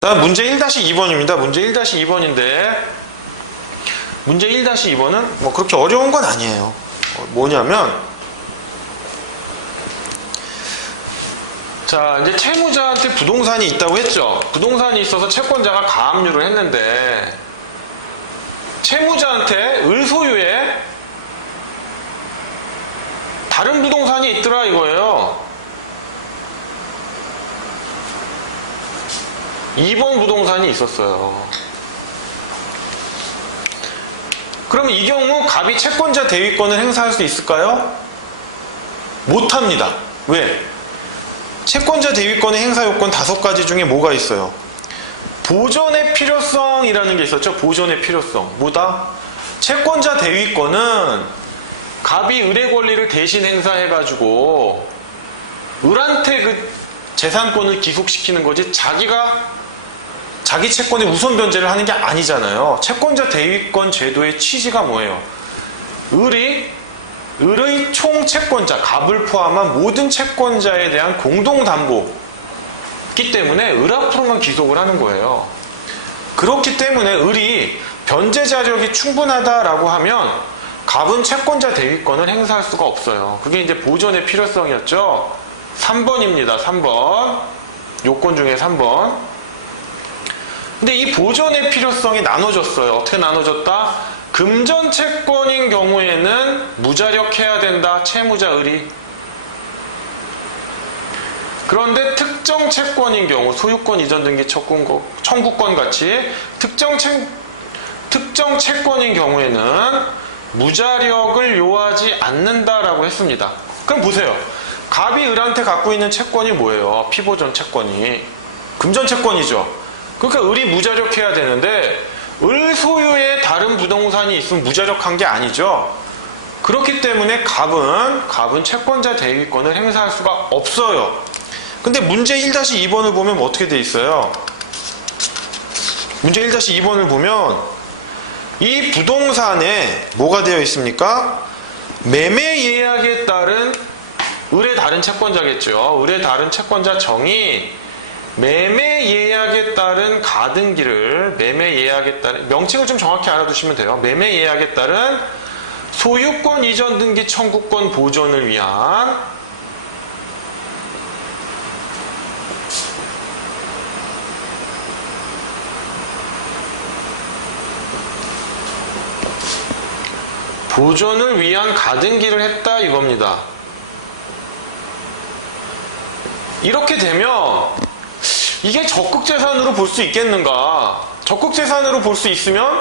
다음 문제 1-2번입니다. 문제 1-2번인데 문제 1-2번은 뭐 그렇게 어려운 건 아니에요. 뭐냐면 자, 이제 채무자한테 부동산이 있다고 했죠. 부동산이 있어서 채권자가 가압류를 했는데 채무자한테 을소유에 다른 부동산이 있더라 이거예요. 2번 부동산이 있었어요. 그럼 이 경우 갑이 채권자 대위권을 행사할 수 있을까요? 못합니다. 왜? 채권자 대위권의 행사 요건 5가지 중에 뭐가 있어요? 보존의 필요성이라는 게 있었죠. 보존의 필요성. 뭐다? 채권자 대위권은 갑이 을의 권리를 대신 행사해가지고 을한테 그 재산권을 기속시키는 거지 자기 채권의 우선 변제를 하는 게 아니잖아요. 채권자 대위권 제도의 취지가 뭐예요? 을의 총 채권자, 갑을 포함한 모든 채권자에 대한 공동담보이기 때문에 을 앞으로만 기속을 하는 거예요. 그렇기 때문에 을이 변제 자력이 충분하다라고 하면 갑은 채권자 대위권을 행사할 수가 없어요. 그게 이제 보존의 필요성이었죠. 3번입니다. 3번. 요건 중에 3번. 근데 이 보존의 필요성이 나눠졌어요. 어떻게 나눠졌다? 금전 채권인 경우에는 무자력해야 된다. 채무자 을이. 그런데 특정 채권인 경우 소유권 이전 등기 청구권 같이 특정 채권인 경우에는 무자력을 요하지 않는다라고 했습니다. 그럼 보세요. 갑이 을한테 갖고 있는 채권이 뭐예요? 피보존 채권이. 금전 채권이죠. 그러니까 을이 무자력해야 되는데 을 소유의 다른 부동산이 있으면 무자력한 게 아니죠. 그렇기 때문에 갑은 채권자 대위권을 행사할 수가 없어요. 근데 문제 1-2번을 보면 뭐 어떻게 돼 있어요? 문제 1-2번을 보면 이 부동산에 뭐가 되어 있습니까? 매매 예약에 따른 을의 다른 채권자겠죠. 을의 다른 채권자 정이 매매 예약에 따른 가등기를 명칭을 좀 정확히 알아두시면 돼요. 매매 예약에 따른 소유권 이전 등기 청구권 보존을 위한 가등기를 했다 이겁니다. 이렇게 되면 이게 적극재산으로 볼 수 있겠는가? 적극재산으로 볼 수 있으면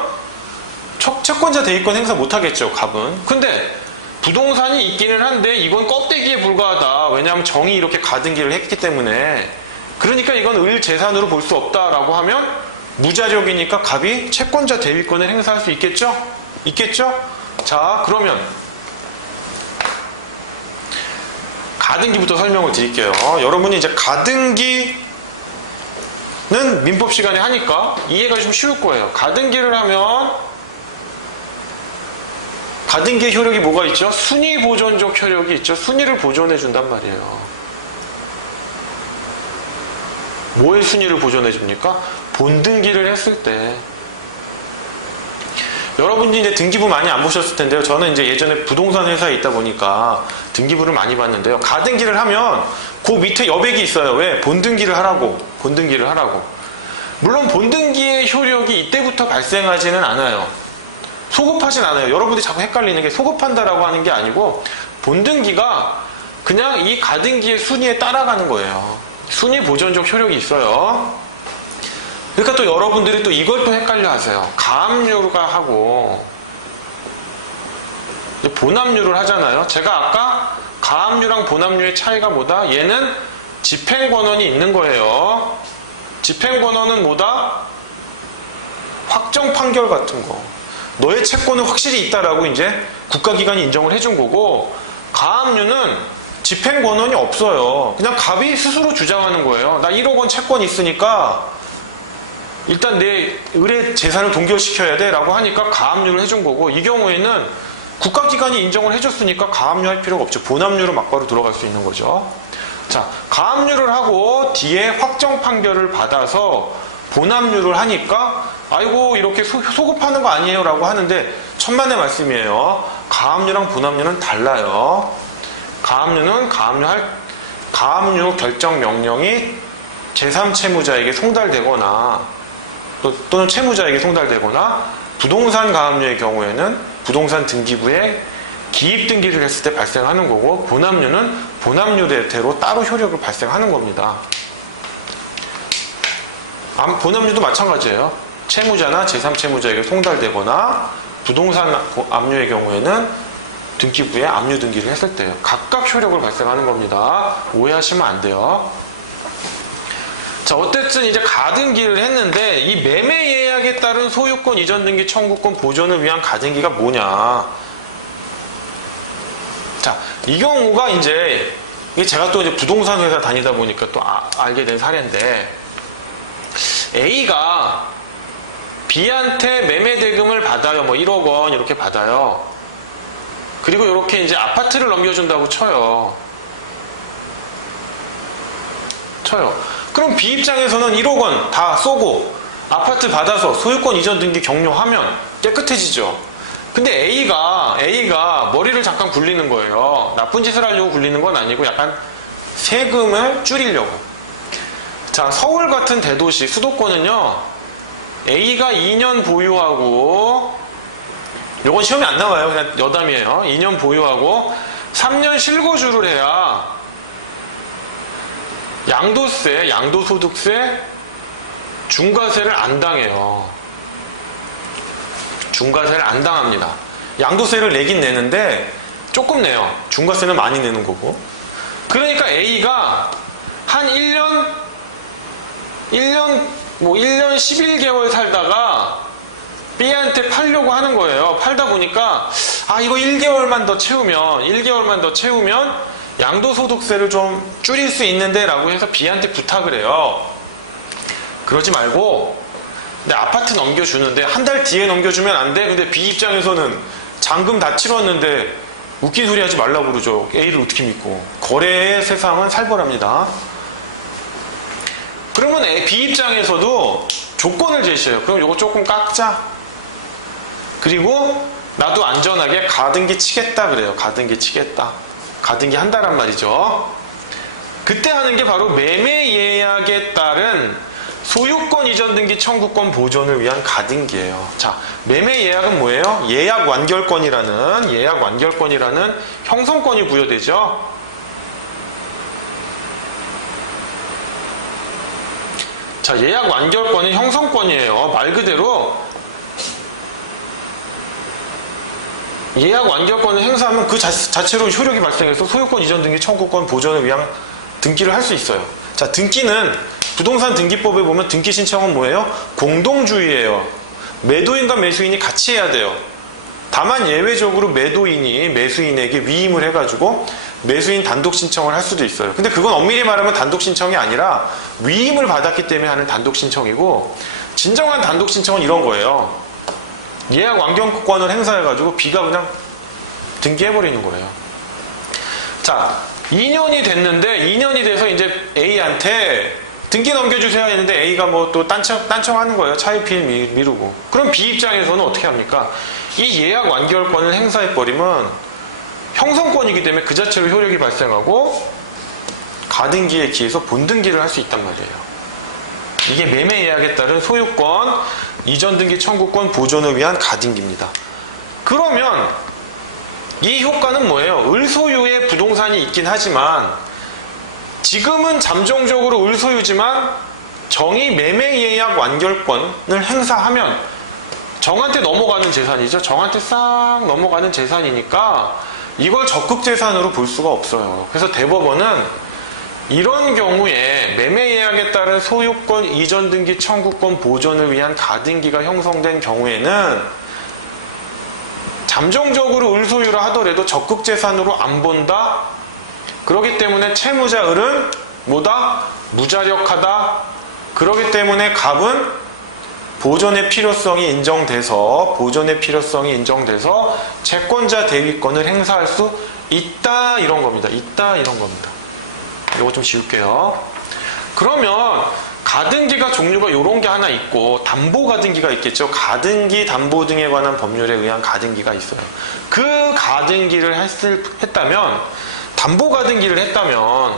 채권자 대위권 행사 못하겠죠, 갑은. 근데 부동산이 있기는 한데 이건 껍데기에 불과하다. 왜냐하면 정이 이렇게 가등기를 했기 때문에. 그러니까 이건 을 재산으로 볼 수 없다라고 하면 무자력이니까 갑이 채권자 대위권을 행사할 수 있겠죠? 있겠죠? 자, 그러면 가등기부터 설명을 드릴게요. 여러분이 이제 가등기는 민법 시간에 하니까 이해가 좀 쉬울 거예요. 가등기를 하면 가등기의 효력이 뭐가 있죠? 순위 보존적 효력이 있죠. 순위를 보존해 준단 말이에요. 뭐의 순위를 보존해 줍니까? 본등기를 했을 때. 여러분이 이제 등기부 많이 안 보셨을 텐데요. 저는 이제 예전에 부동산 회사에 있다 보니까 등기부를 많이 봤는데요. 가등기를 하면 그 밑에 여백이 있어요. 왜? 본등기를 하라고. 물론 본등기의 효력이 이때부터 발생하지는 않아요. 소급하진 않아요. 여러분들이 자꾸 헷갈리는 게 소급한다라고 하는 게 아니고 본등기가 그냥 이 가등기의 순위에 따라가는 거예요. 순위 보존적 효력이 있어요. 그러니까 또 여러분들이 또 이걸 또 헷갈려 하세요. 가압류가 하고 본압류를 하잖아요. 제가 아까 가압류랑 본압류의 차이가 뭐다? 얘는 집행권원이 있는 거예요. 집행권원은 뭐다? 확정 판결 같은 거. 너의 채권은 확실히 있다라고 이제 국가기관이 인정을 해준 거고, 가압류는 집행권원이 없어요. 그냥 갑이 스스로 주장하는 거예요. 나 1억 원 채권이 있으니까 일단 내 을의 재산을 동결시켜야 돼 라고 하니까 가압류를 해준 거고, 이 경우에는 국가기관이 인정을 해줬으니까 가압류 할 필요가 없죠. 본압류로 막바로 들어갈 수 있는 거죠. 자, 가압류를 하고 뒤에 확정 판결을 받아서 본압류를 하니까 아이고 이렇게 소급하는 거 아니에요 라고 하는데 천만의 말씀이에요. 가압류랑 본압류는 달라요. 가압류 결정 명령이 제3채무자에게 송달되거나 또는 채무자에게 송달되거나 부동산 가압류의 경우에는 부동산 등기부에 기입 등기를 했을 때 발생하는 거고, 본압류는 본압류대로 따로 효력을 발생하는 겁니다. 본압류도 마찬가지예요. 채무자나 제3채무자에게 송달되거나 부동산 압류의 경우에는 등기부에 압류 등기를 했을 때 각각 효력을 발생하는 겁니다. 오해하시면 안 돼요. 자, 어쨌든 이제 가등기를 했는데 이 매매 예약에 따른 소유권 이전 등기 청구권 보존을 위한 가등기가 뭐냐? 자, 이 경우가 이제 제가 또 이제 부동산 회사 다니다 보니까 또 알게 된 사례인데, A가 B한테 매매 대금을 받아요. 뭐 1억 원 이렇게 받아요. 그리고 이렇게 이제 아파트를 넘겨준다고 쳐요. 그럼 B 입장에서는 1억 원 다 쏘고 아파트 받아서 소유권 이전 등기 격려하면 깨끗해지죠. 근데 A가 머리를 잠깐 굴리는 거예요. 나쁜 짓을 하려고 굴리는 건 아니고 약간 세금을 줄이려고. 자, 서울 같은 대도시 수도권은요, A가 2년 보유하고, 요건 시험에 안 나와요. 그냥 여담이에요. 2년 보유하고 3년 실거주를 해야 양도세, 양도소득세, 중과세를 안 당해요. 중과세를 안 당합니다. 양도세를 내긴 내는데 조금 내요. 중과세는 많이 내는 거고. 그러니까 A가 한 1년 11개월 살다가 B한테 팔려고 하는 거예요. 팔다 보니까 이거 1개월만 더 채우면 양도소득세를 좀 줄일 수 있는데 라고 해서 B한테 부탁을 해요. 그러지 말고 근데 아파트 넘겨주는데 한 달 뒤에 넘겨주면 안 돼. 근데 B 입장에서는 잔금 다 치렀는데 웃긴 소리 하지 말라고 그러죠. A를 어떻게 믿고. 거래의 세상은 살벌합니다. 그러면 B 입장에서도 조건을 제시해요. 그럼 이거 조금 깎자. 그리고 나도 안전하게 가등기 치겠다 그래요. 가등기 치겠다. 가등기 한다란 말이죠. 그때 하는 게 바로 매매 예약에 따른 소유권 이전 등기 청구권 보존을 위한 가등기예요. 자, 매매 예약은 뭐예요? 예약 완결권이라는 형성권이 부여되죠. 자, 예약 완결권은 형성권이에요. 말 그대로 예약 완결권을 행사하면 그 자체로 효력이 발생해서 소유권 이전 등기 청구권 보존을 위한 등기를 할 수 있어요. 자, 등기는 부동산 등기법에 보면 등기 신청은 뭐예요? 공동주의예요. 매도인과 매수인이 같이 해야 돼요. 다만 예외적으로 매도인이 매수인에게 위임을 해가지고 매수인 단독 신청을 할 수도 있어요. 근데 그건 엄밀히 말하면 단독 신청이 아니라 위임을 받았기 때문에 하는 단독 신청이고, 진정한 단독 신청은 이런 거예요. 예약 완결권을 행사해가지고 B가 그냥 등기해버리는 거예요. 자, 2년이 됐는데 2년이 돼서 이제 A한테 등기 넘겨주세요 했는데 A가 뭐 또 딴청하는 거예요. 차입일 미루고. 그럼 B 입장에서는 어떻게 합니까? 이 예약 완결권을 행사해버리면 형성권이기 때문에 그 자체로 효력이 발생하고 가등기에 기해서 본등기를 할 수 있단 말이에요. 이게 매매 예약에 따른 소유권 이전 등기 청구권 보존을 위한 가등기입니다. 그러면 이 효과는 뭐예요? 을소유의 부동산이 있긴 하지만 지금은 잠정적으로 을소유지만 정의 매매 예약 완결권을 행사하면 정한테 넘어가는 재산이죠. 정한테 싹 넘어가는 재산이니까 이걸 적극재산으로 볼 수가 없어요. 그래서 대법원은 이런 경우에 매매 예약에 따른 소유권 이전 등기 청구권 보존을 위한 가등기가 형성된 경우에는 잠정적으로 을소유라 하더라도 적극재산으로 안 본다. 그렇기 때문에 채무자 을은 뭐다? 무자력하다. 그렇기 때문에 갑은 보존의 필요성이 인정돼서 채권자 대위권을 행사할 수 있다 이런 겁니다. 이거 좀 지울게요. 그러면 가등기가 종류가 이런 게 하나 있고 담보가등기가 있겠죠. 가등기, 담보 등에 관한 법률에 의한 가등기가 있어요. 그 가등기를 했다면, 담보가등기를 했다면,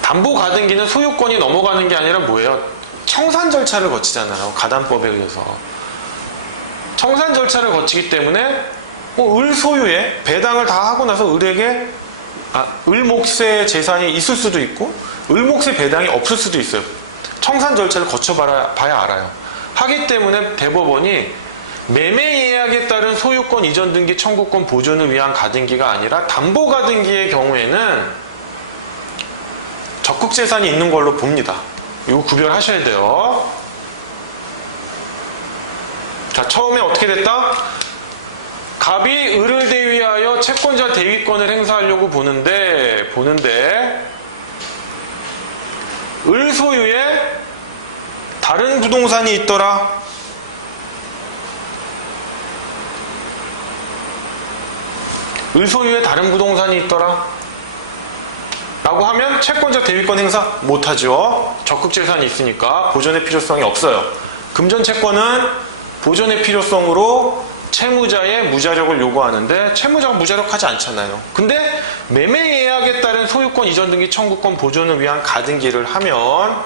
담보가등기는 소유권이 넘어가는 게 아니라 뭐예요? 청산 절차를 거치잖아요. 가담법에 의해서. 청산 절차를 거치기 때문에 을 소유에 배당을 다 하고 나서 을에게 을몫의 재산이 있을 수도 있고 을몫의 배당이 없을 수도 있어요. 청산 절차를 거쳐봐야 알아요. 하기 때문에 대법원이 매매 예약에 따른 소유권 이전 등기 청구권 보존을 위한 가등기가 아니라 담보가등기의 경우에는 적극재산이 있는 걸로 봅니다. 이거 구별하셔야 돼요. 자, 처음에 어떻게 됐다? 갑이 을을 대위하여 채권자 대위권을 행사하려고 보는데 을 소유에 다른 부동산이 있더라. 을 소유에 다른 부동산이 있더라 라고 하면 채권자 대위권 행사 못하죠. 적극재산이 있으니까 보존의 필요성이 없어요. 금전채권은 보존의 필요성으로 채무자의 무자력을 요구하는데 채무자가 무자력하지 않잖아요. 근데 매매 예약에 따른 소유권 이전 등기 청구권 보존을 위한 가등기를 하면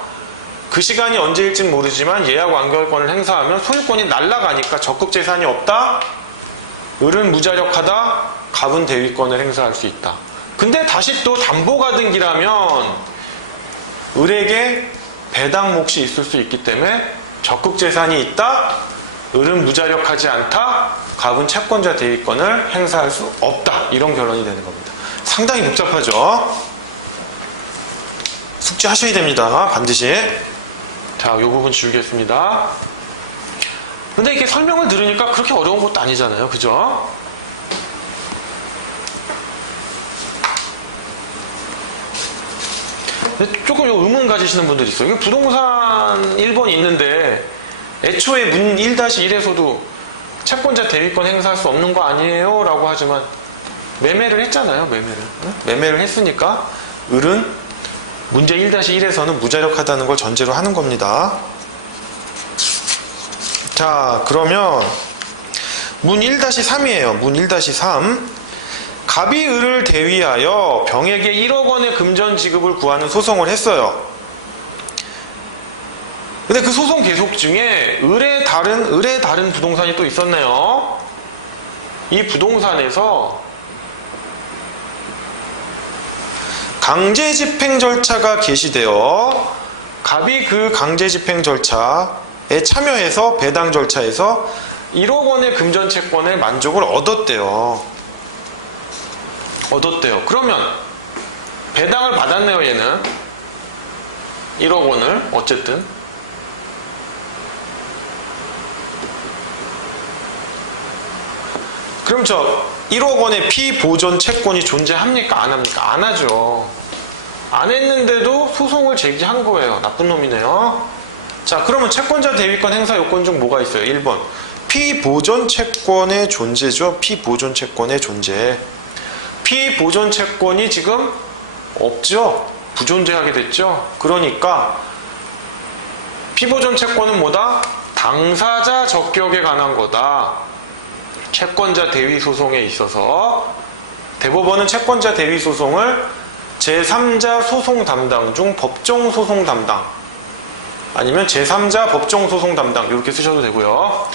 그 시간이 언제일진 모르지만 예약 완결권을 행사하면 소유권이 날아가니까 적극재산이 없다? 을은 무자력하다? 갑은 대위권을 행사할 수 있다. 근데 다시 또 담보가등기라면 을에게 배당 몫이 있을 수 있기 때문에 적극재산이 있다? 을은 무자력하지 않다? 갑은 채권자 대위권을 행사할 수 없다. 이런 결론이 되는 겁니다. 상당히 복잡하죠? 숙지하셔야 됩니다. 반드시. 자, 이 부분 줄이겠습니다. 근데 이렇게 설명을 들으니까 그렇게 어려운 것도 아니잖아요. 그죠? 조금 의문 가지시는 분들이 있어요. 이거 부동산 1번 있는데 애초에 문 1-1에서도 채권자 대위권 행사할 수 없는 거 아니에요? 라고 하지만 매매를 했잖아요. 매매를 했으니까 을은 문제 1-1에서는 무자력하다는 걸 전제로 하는 겁니다. 자, 그러면 문 1-3이에요. 문 1-3. 갑이 을을 대위하여 병에게 1억 원의 금전 지급을 구하는 소송을 했어요. 근데 그 소송 계속 중에 을의 다른 부동산이 또 있었네요. 이 부동산에서 강제집행 절차가 개시되어 갑이 그 강제집행 절차에 참여해서 배당 절차에서 1억 원의 금전 채권에 만족을 얻었대요. 그러면 배당을 받았네요. 얘는 1억 원을 어쨌든. 그럼 저 1억 원의 피보존 채권이 존재합니까? 안 합니까? 안 하죠. 안 했는데도 소송을 제기한 거예요. 나쁜 놈이네요. 자, 그러면 채권자 대위권 행사 요건 중 뭐가 있어요? 1번. 피보존 채권의 존재죠. 피보존 채권의 존재. 피보존 채권이 지금 없죠. 부존재하게 됐죠. 그러니까 피보존 채권은 뭐다? 당사자 적격에 관한 거다. 채권자 대위 소송에 있어서 대법원은 채권자 대위 소송을 제3자 소송 담당 중 법정 소송 담당 아니면 제3자 법정 소송 담당 이렇게 쓰셔도 되고요.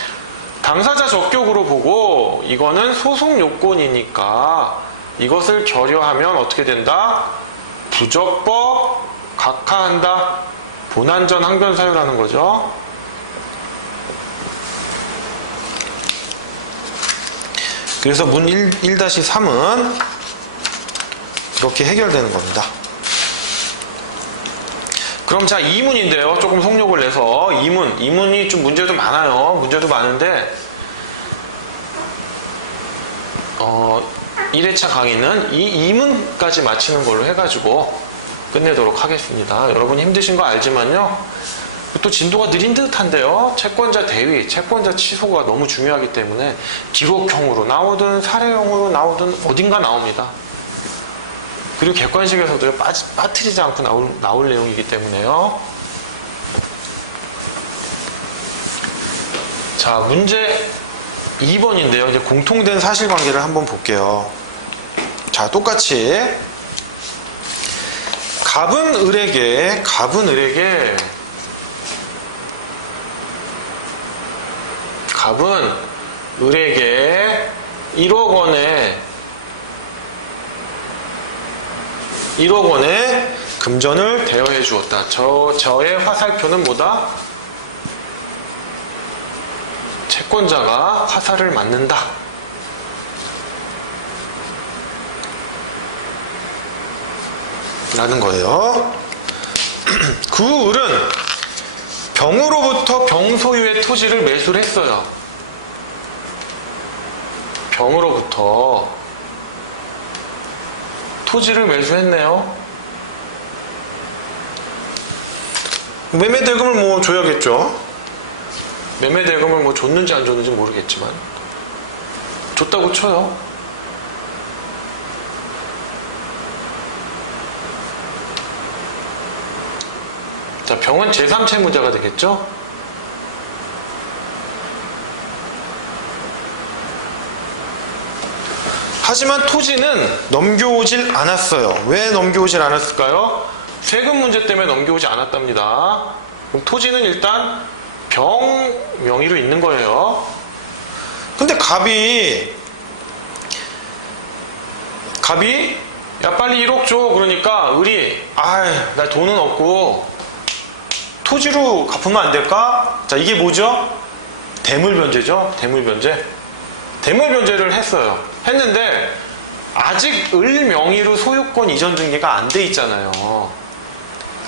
당사자 적격으로 보고 이거는 소송 요건이니까 이것을 결여하면 어떻게 된다? 부적법 각하한다. 본안전 항변 사유라는 거죠. 그래서 문 1-3은 이렇게 해결되는 겁니다. 그럼 자, 2문인데요. 조금 속력을 내서 2문이 좀 문제도 많아요. 문제도 많은데 1회차 강의는 이 2문까지 마치는 걸로 해가지고 끝내도록 하겠습니다. 여러분 힘드신 거 알지만요. 또 진도가 느린 듯한데요. 채권자 대위, 채권자 취소가 너무 중요하기 때문에 기록형으로 나오든 사례형으로 나오든 어딘가 나옵니다. 그리고 객관식에서도 빠뜨리지 않고 나올 내용이기 때문에요. 자, 문제 2번인데요. 이제 공통된 사실관계를 한번 볼게요. 자, 똑같이 갑은 을에게 1억 원의 금전을 대여해 주었다. 저의 화살표는 뭐다? 채권자가 화살을 맞는다. 라는 거예요. 그 을은 병으로부터 병소유의 토지를 매수를 했어요. 병으로부터 토지를 매수했네요. 매매대금을 뭐 줘야겠죠. 매매대금을 뭐 줬는지 안 줬는지 모르겠지만 줬다고 쳐요. 자, 병은 제3채무자가 되겠죠. 하지만 토지는 넘겨오질 않았어요. 왜 넘겨오질 않았을까요? 세금 문제 때문에 넘겨오지 않았답니다. 그럼 토지는 일단 병 명의로 있는 거예요. 근데 갑이 야 빨리 1억 줘. 그러니까 을이 나 돈은 없고 토지로 갚으면 안 될까? 자, 이게 뭐죠? 대물변제죠. 대물변제를 했는데 아직 을 명의로 소유권 이전 등기가 안 돼 있잖아요.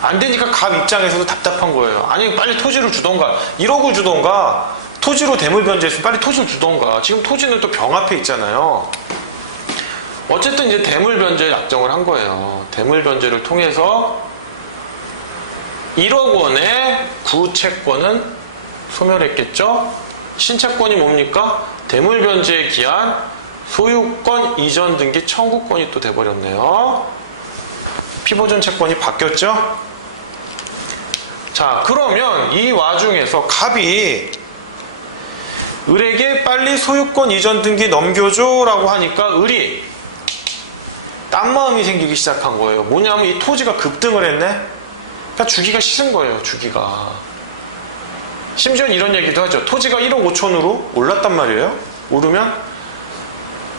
안 되니까 갑 입장에서도 답답한 거예요. 아니 빨리 토지를 주던가 1억을 주던가 토지로 대물변제했으면 빨리 토지를 주던가. 지금 토지는 또 병 앞에 있잖아요. 어쨌든 이제 대물변제 약정을 한 거예요. 대물변제를 통해서 1억 원의 구채권은 소멸했겠죠. 신채권이 뭡니까? 대물변제에 기한 소유권 이전 등기 청구권이 또 돼버렸네요. 피보존 채권이 바뀌었죠. 자, 그러면 이 와중에서 갑이 을에게 빨리 소유권 이전 등기 넘겨줘 라고 하니까 을이 딴 마음이 생기기 시작한 거예요. 뭐냐면 이 토지가 급등을 했네. 그러니까 주기가 싫은 거예요. 주기가. 심지어는 이런 얘기도 하죠. 토지가 1억 5천으로 올랐단 말이에요. 오르면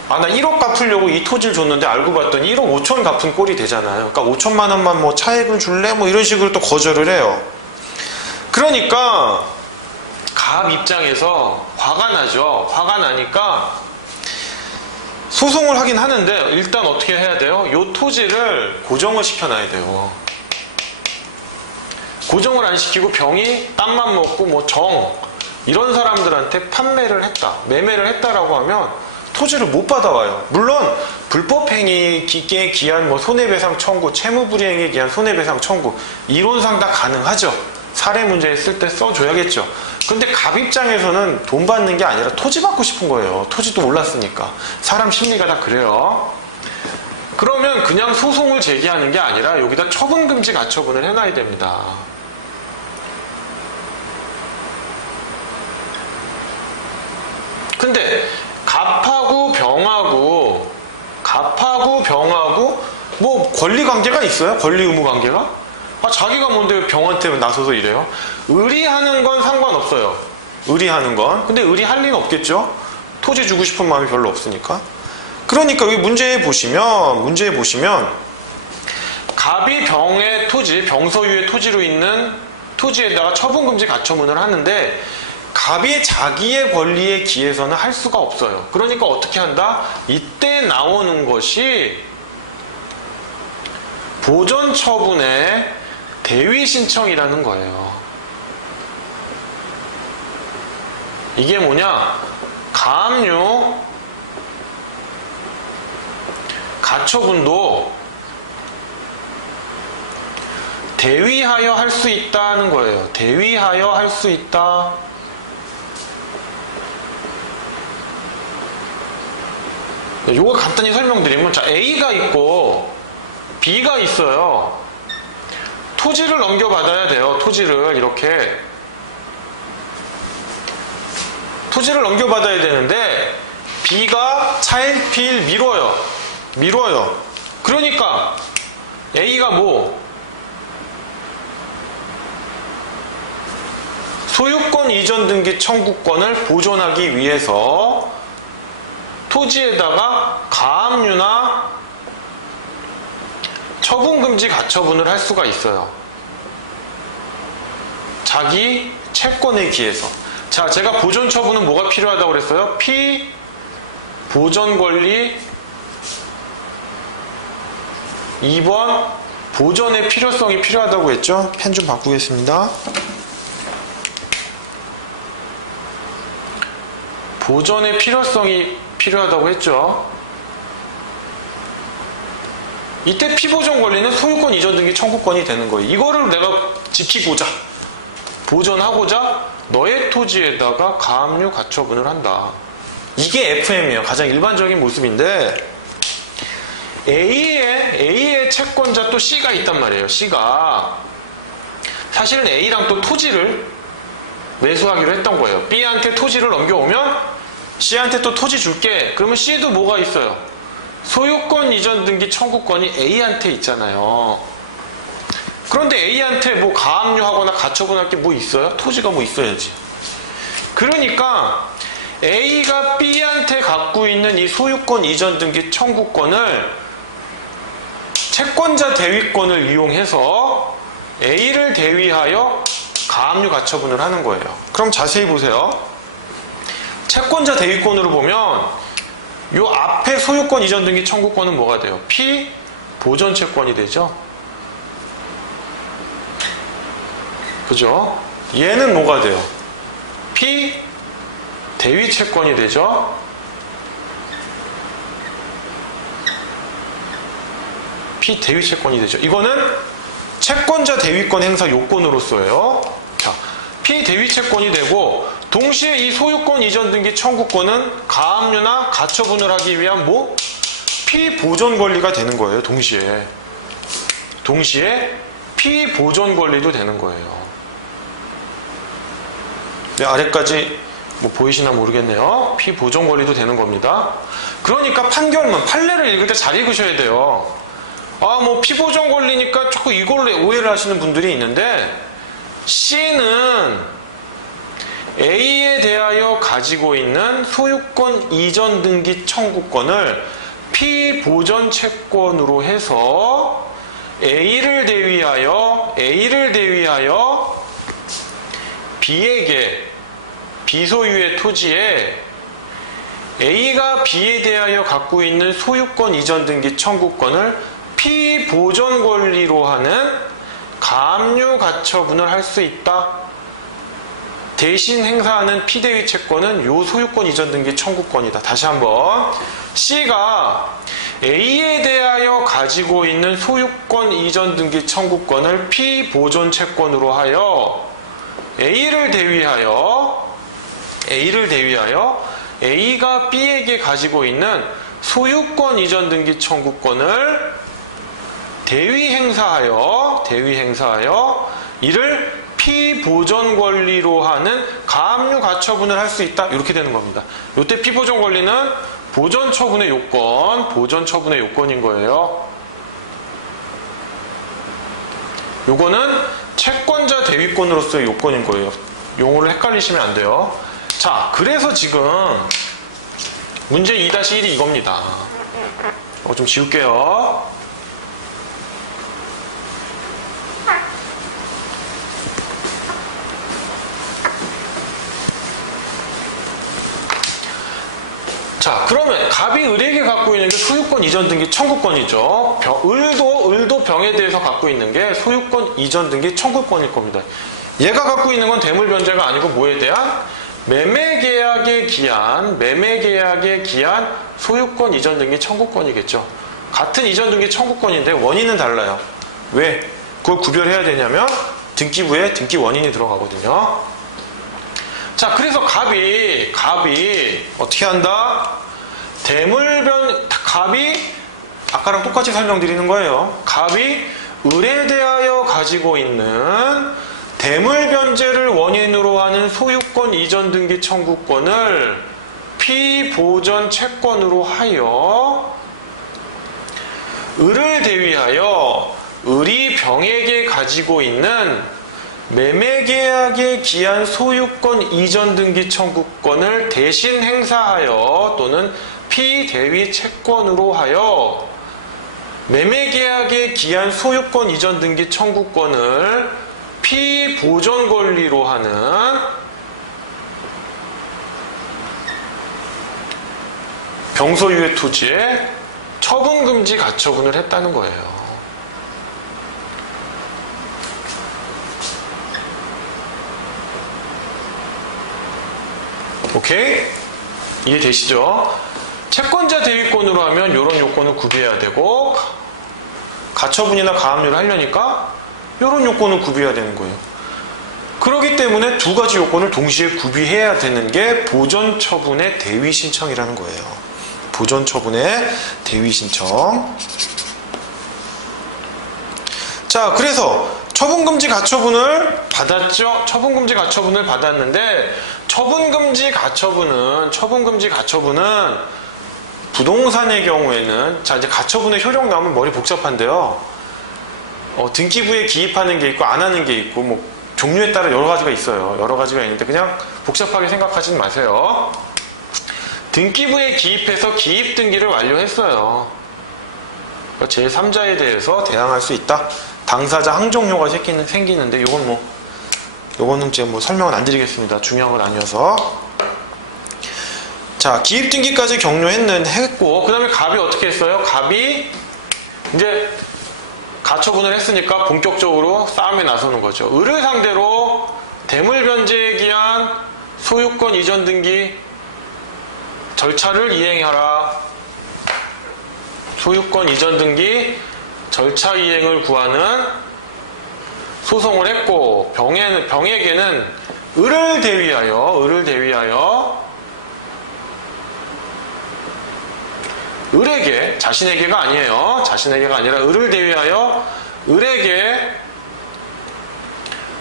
나 1억 갚으려고 이 토지를 줬는데 알고 봤더니 1억 5천 갚은 꼴이 되잖아요. 그러니까 5천만 원만 뭐 차액을 줄래? 뭐 이런 식으로 또 거절을 해요. 그러니까 갑 입장에서 화가 나죠. 화가 나니까 소송을 하긴 하는데 일단 어떻게 해야 돼요? 요 토지를 고정을 시켜놔야 돼요. 고정을 안 시키고 병이 땀만 먹고 뭐 이런 사람들한테 판매를 했다, 매매를 했다라고 하면 토지를 못 받아와요. 물론 불법행위에 기한 뭐 손해배상 청구, 채무불이행에 기한 손해배상 청구 이론상 다 가능하죠. 사례 문제 있을 때 써줘야겠죠. 근데 갑 입장에서는 돈 받는 게 아니라 토지 받고 싶은 거예요. 토지도 올랐으니까. 사람 심리가 다 그래요. 그러면 그냥 소송을 제기하는 게 아니라 여기다 처분금지 가처분을 해놔야 됩니다. 근데 갑하고 병하고 뭐 권리 관계가 있어요? 권리 의무 관계가? 자기가 뭔데 병한테 나서서 이래요? 의리하는 건 상관없어요. 의리하는 건. 근데 의리할 리는 없겠죠? 토지 주고 싶은 마음이 별로 없으니까. 그러니까 여기 문제에 보시면 갑이 병의 토지, 병소유의 토지로 있는 토지에다가 처분금지 가처분을 하는데 갑이 자기의 권리에 기해서는 할 수가 없어요. 그러니까 어떻게 한다? 이때 나오는 것이 보존처분의 대위 신청이라는 거예요. 이게 뭐냐? 가압류 가처분도 대위하여 할 수 있다는 거예요. 대위하여 할 수 있다. 요거 간단히 설명드리면, 자, A가 있고 B가 있어요. 토지를 넘겨받아야 돼요. 토지를 이렇게. 토지를 넘겨받아야 되는데 B가 차일피일 미뤄요. 그러니까 A가 뭐? 소유권 이전 등기 청구권을 보존하기 위해서 토지에다가 가압류나 처분금지 가처분을 할 수가 있어요. 자기 채권에 기해서. 자, 제가 보존 처분은 뭐가 필요하다고 그랬어요? 피 보존 권리 2번 보존의 필요성이 필요하다고 했죠? 펜 좀 바꾸겠습니다. 보존의 필요성이 필요하다고 했죠? 이때 피보존 권리는 소유권 이전 등기 청구권이 되는 거예요. 이거를 내가 지키고자, 보존하고자 너의 토지에다가 가압류 가처분을 한다. 이게 FM이에요. 가장 일반적인 모습인데 A의 채권자 또 C가 있단 말이에요. C가 사실은 A랑 또 토지를 매수하기로 했던 거예요. B한테 토지를 넘겨오면 C한테 또 토지 줄게. 그러면 C도 뭐가 있어요? 소유권 이전 등기 청구권이 A한테 있잖아요. 그런데 A한테 뭐 가압류하거나 가처분할 게 뭐 있어요? 토지가 뭐 있어야지. 그러니까 A가 B한테 갖고 있는 이 소유권 이전 등기 청구권을 채권자 대위권을 이용해서 A를 대위하여 가압류 가처분을 하는 거예요. 그럼 자세히 보세요. 채권자 대위권으로 보면 이 앞에 소유권 이전 등기 청구권은 뭐가 돼요? 피 보존 채권이 되죠. 그죠? 얘는 뭐가 돼요? 피 대위 채권이 되죠. 피 대위 채권이 되죠. 이거는 채권자 대위권 행사 요건으로서예요. 자, 피 대위 채권이 되고 동시에 이 소유권 이전 등기 청구권은 가압류나 가처분을 하기 위한 뭐? 피보존 권리가 되는 거예요. 동시에 피보존 권리도 되는 거예요. 네, 아래까지 뭐 보이시나 모르겠네요. 피보존 권리도 되는 겁니다. 그러니까 판결문, 판례를 읽을 때 잘 읽으셔야 돼요. 아, 뭐 피보존 권리니까 자꾸 이걸로 오해를 하시는 분들이 있는데 C는 A에 대하여 가지고 있는 소유권 이전 등기 청구권을 피보존 채권으로 해서 A를 대위하여 B에게 비소유의 토지에 A가 B에 대하여 갖고 있는 소유권 이전 등기 청구권을 피보존 권리로 하는 가압류 가처분을 할 수 있다. 대신 행사하는 피대위 채권은 요 소유권 이전 등기 청구권이다. 다시 한번 C가 A에 대하여 가지고 있는 소유권 이전 등기 청구권을 피보존 채권으로 하여 A를 대위하여 A가 B에게 가지고 있는 소유권 이전 등기 청구권을 대위 행사하여 이를 피보존 권리로 하는 가압류 가처분을 할 수 있다. 이렇게 되는 겁니다. 이때 피보존 권리는 보존 처분의 요건인 거예요. 요거는 채권자 대위권으로서의 요건인 거예요. 용어를 헷갈리시면 안 돼요. 자, 그래서 지금 문제 2-1이 이겁니다. 이거 좀 지울게요. 자, 그러면 갑이 을에게 갖고 있는 게 소유권 이전 등기 청구권이죠. 을도 병에 대해서 갖고 있는 게 소유권 이전 등기 청구권일 겁니다. 얘가 갖고 있는 건 대물 변제가 아니고 뭐에 대한? 매매계약에 기한 소유권 이전 등기 청구권이겠죠. 같은 이전 등기 청구권인데 원인은 달라요. 왜? 그걸 구별해야 되냐면 등기부에 등기 원인이 들어가거든요. 자, 그래서 갑이 어떻게 한다? 갑이 아까랑 똑같이 설명드리는 거예요. 갑이 을에 대하여 가지고 있는 대물 변제를 원인으로 하는 소유권 이전 등기 청구권을 피보전 채권으로 하여 을을 대위하여 을이 병에게 가지고 있는 매매계약에 기한 소유권 이전 등기 청구권을 대신 행사하여 또는 피대위 채권으로 하여 매매계약에 기한 소유권 이전 등기 청구권을 피보전 권리로 하는 병소유의 토지에 처분금지 가처분을 했다는 거예요. 오케이? 이해되시죠? 채권자 대위권으로 하면 이런 요건을 구비해야 되고, 가처분이나 가압류를 하려니까 이런 요건을 구비해야 되는 거예요. 그렇기 때문에 두 가지 요건을 동시에 구비해야 되는 게 보전처분의 대위 신청이라는 거예요. 보전처분의 대위 신청. 자, 그래서 처분금지 가처분을 받았죠? 처분금지 가처분을 받았는데, 처분금지 가처분은 부동산의 경우에는, 자, 이제 가처분의 효력 나오면 머리 복잡한데요. 등기부에 기입하는 게 있고, 안 하는 게 있고, 뭐, 종류에 따라 여러 가지가 있어요. 여러 가지가 있는데, 그냥 복잡하게 생각하지는 마세요. 등기부에 기입해서 기입 등기를 완료했어요. 제3자에 대해서 대항할 수 있다. 당사자 항정료가 생기는데, 요거는 제가 뭐 설명은 안 드리겠습니다. 중요한 건 아니어서. 자, 기입 등기까지 했고, 그 다음에 갑이 어떻게 했어요? 갑이 이제 가처분을 했으니까 본격적으로 싸움에 나서는 거죠. 을을 상대로 대물 변제에 기한 소유권 이전 등기 절차를 이행하라. 소유권 이전 등기 절차 이행을 구하는 소송을 했고, 병에게는 을을 대위하여 을에게, 자신에게가 아니에요. 자신에게가 아니라 을을 대위하여 을에게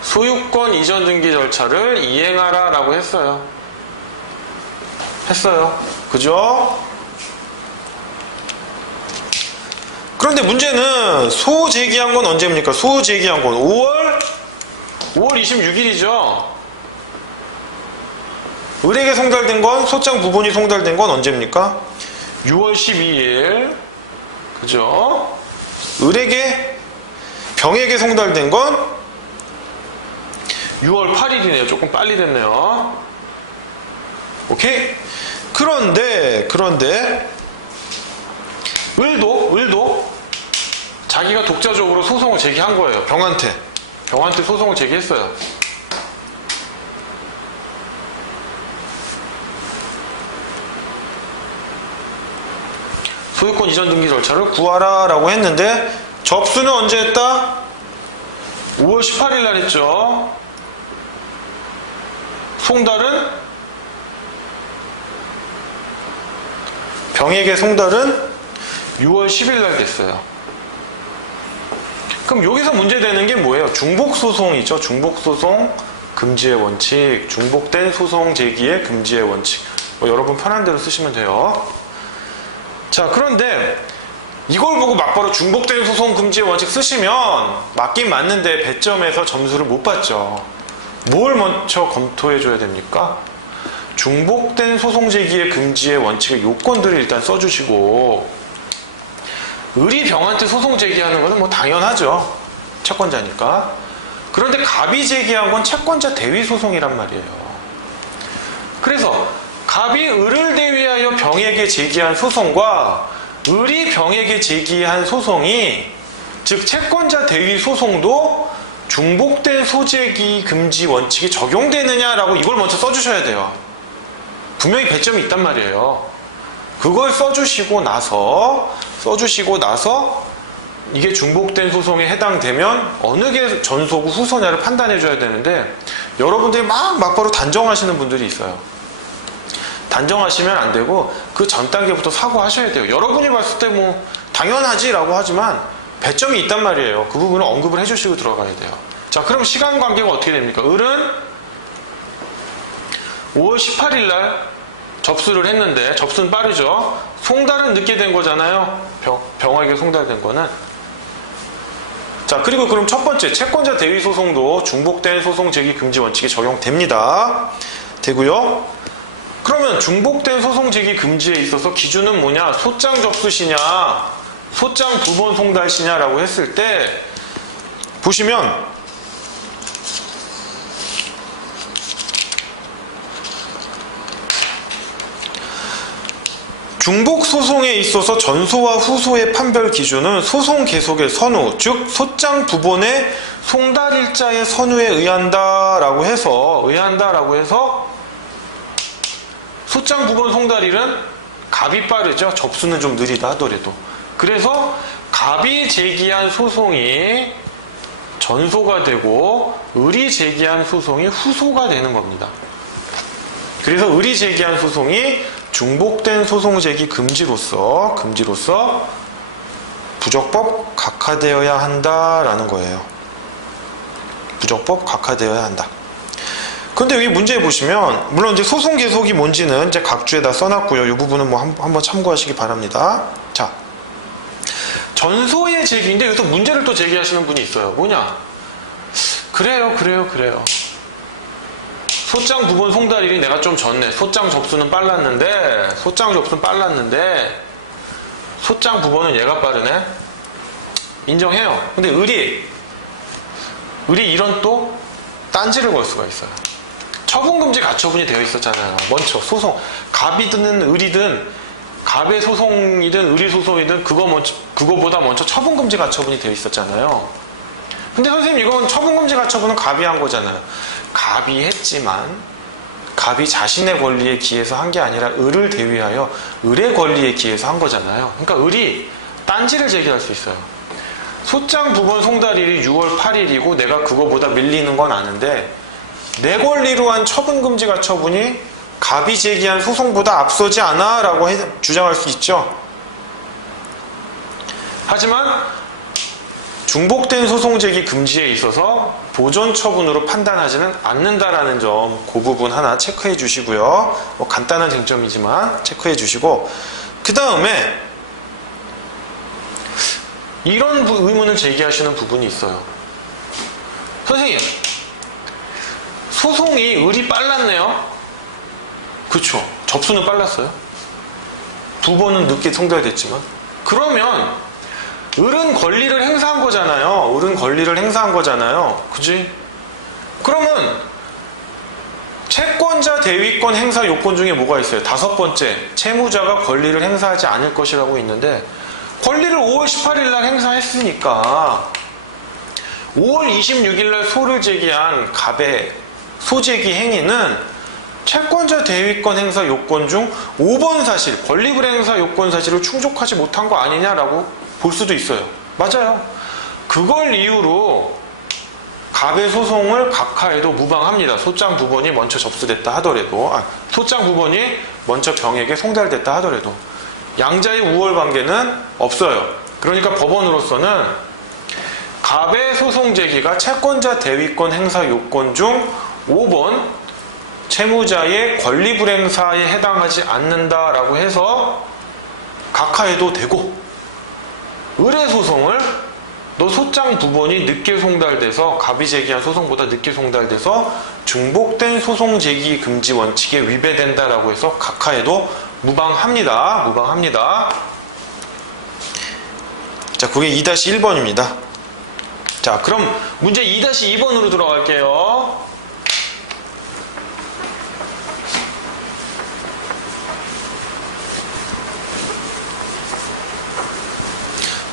소유권 이전 등기 절차를 이행하라 라고 했어요. 그죠? 그런데 문제는 소제기한 건 언제입니까? 소제기한 건 5월 26일이죠. 을에게 송달된 건, 소장 부본이 송달된 건 언제입니까? 6월 12일. 그죠? 병에게 송달된 건 6월 8일이네요. 조금 빨리 됐네요. 오케이? 그런데 을도 자기가 독자적으로 소송을 제기한 거예요. 병한테 소송을 제기했어요. 소유권 이전 등기 절차를 구하라 라고 했는데, 접수는 언제 했다? 5월 18일 날 했죠. 병에게 송달은 6월 10일 날 됐어요. 그럼 여기서 문제되는 게 뭐예요? 중복소송이죠. 중복소송 금지의 원칙, 중복된 소송 제기의 금지의 원칙. 여러분 편한 대로 쓰시면 돼요. 자, 그런데 이걸 보고 막바로 중복된 소송 금지의 원칙 쓰시면 맞긴 맞는데 배점에서 점수를 못 받죠. 뭘 먼저 검토해 줘야 됩니까? 중복된 소송 제기의 금지의 원칙의 요건들을 일단 써주시고, 을이 병한테 소송 제기하는 거는 뭐 당연하죠. 채권자니까. 그런데 갑이 제기한 건 채권자 대위 소송이란 말이에요. 그래서 갑이 을을 대위하여 병에게 제기한 소송과 을이 병에게 제기한 소송이, 즉 채권자 대위 소송도 중복된 소제기 금지 원칙이 적용되느냐라고 이걸 먼저 써주셔야 돼요. 분명히 배점이 있단 말이에요. 그걸 써주시고 나서 이게 중복된 소송에 해당되면 어느 게 전소고 후소냐를 판단해 줘야 되는데, 여러분들이 막바로 단정하시는 분들이 있어요. 단정하시면 안 되고 그 전 단계부터 사고하셔야 돼요. 여러분이 봤을 때 뭐 당연하지라고 하지만 배점이 있단 말이에요. 그 부분을 언급을 해주시고 들어가야 돼요. 자, 그럼 시간 관계가 어떻게 됩니까? 을은 5월 18일 날 접수를 했는데, 접수는 빠르죠. 송달은 늦게 된 거잖아요. 병화에게 송달된 거는. 자, 그리고 그럼 첫 번째, 채권자 대위 소송도 중복된 소송 제기 금지 원칙이 적용됩니다. 되고요. 그러면 중복된 소송 제기 금지에 있어서 기준은 뭐냐? 소장 접수시냐, 소장 두 번 송달시냐라고 했을 때 보시면 중복 소송에 있어서 전소와 후소의 판별 기준은 소송 계속의 선우, 즉 소장 두 번의 송달일자의 선우에 의한다라고 해서 소장 두 번 송달일은 갑이 빠르죠. 접수는 좀 느리다 하더라도. 그래서 갑이 제기한 소송이 전소가 되고 을이 제기한 소송이 후소가 되는 겁니다. 그래서 을이 제기한 소송이 중복된 소송 제기 금지로서 부적법 각하되어야 한다라는 거예요. 부적법 각하되어야 한다. 근데 여기 문제에 보시면 물론 이제 소송 계속이 뭔지는 이제 각주에다 써놨고요. 이 부분은 뭐 한번 참고하시기 바랍니다. 자, 전소의 제기인데 여기서 문제를 또 제기하시는 분이 있어요. 뭐냐? 그래요. 소장 두 번 송달일이 내가 좀 졌네. 소장 접수는 빨랐는데 소장 두 번은 얘가 빠르네. 인정해요. 근데 을이 이런 또 딴지를 걸 수가 있어요. 처분금지 가처분이 되어 있었잖아요. 먼저 소송, 갑이든 을이든 갑의 소송이든 을의 소송이든 그거보다 먼저 처분금지 가처분이 되어 있었잖아요. 근데 선생님 이건 처분금지 가처분은 갑이 한 거잖아요. 갑이 했지만 갑이 자신의 권리에 기해서 한 게 아니라 을을 대위하여 을의 권리에 기해서 한 거잖아요. 그러니까 을이 딴지를 제기할 수 있어요. 소장 두 번 송달일이 6월 8일이고 내가 그거보다 밀리는 건 아는데 내 권리로 한 처분금지 가처분이 갑이 제기한 소송보다 앞서지 않아 라고 주장할 수 있죠. 하지만 중복된 소송 제기 금지에 있어서 보존 처분으로 판단하지는 않는다라는 점, 그 부분 하나 체크해 주시고요. 뭐 간단한 쟁점이지만 체크해 주시고, 그 다음에 이런 의문을 제기하시는 부분이 있어요. 선생님, 소송이 을이 빨랐네요. 그쵸? 접수는 빨랐어요. 두 번은 늦게 송달됐지만. 그러면 을은 권리를 행사한 거잖아요. 그지? 그러면 채권자 대위권 행사 요건 중에 뭐가 있어요? 5번째, 채무자가 권리를 행사하지 않을 것이라고 있는데 권리를 5월 18일 날 행사했으니까 5월 26일 날 소를 제기한 갑의 소제기 행위는 채권자 대위권 행사 요건 중 5번 사실, 권리불행 행사 요건 사실을 충족하지 못한 거 아니냐라고 볼 수도 있어요. 맞아요. 그걸 이유로 갑의 소송을 각하해도 무방합니다. 소장 두 번이 먼저 접수됐다 하더라도, 소장 두 번이 먼저 병에게 송달됐다 하더라도 양자의 우월 관계는 없어요. 그러니까 법원으로서는 갑의 소송 제기가 채권자 대위권 행사 요건 중 5번 채무자의 권리불행사에 해당하지 않는다라고 해서 각하해도 되고, 을의 소송을 너 소장 두 번이 늦게 송달돼서 갑이 제기한 소송보다 늦게 송달돼서 중복된 소송 제기 금지 원칙에 위배된다라고 해서 각하해도 무방합니다. 자, 그게 2-1번입니다. 자, 그럼 문제 2-2번으로 들어갈게요.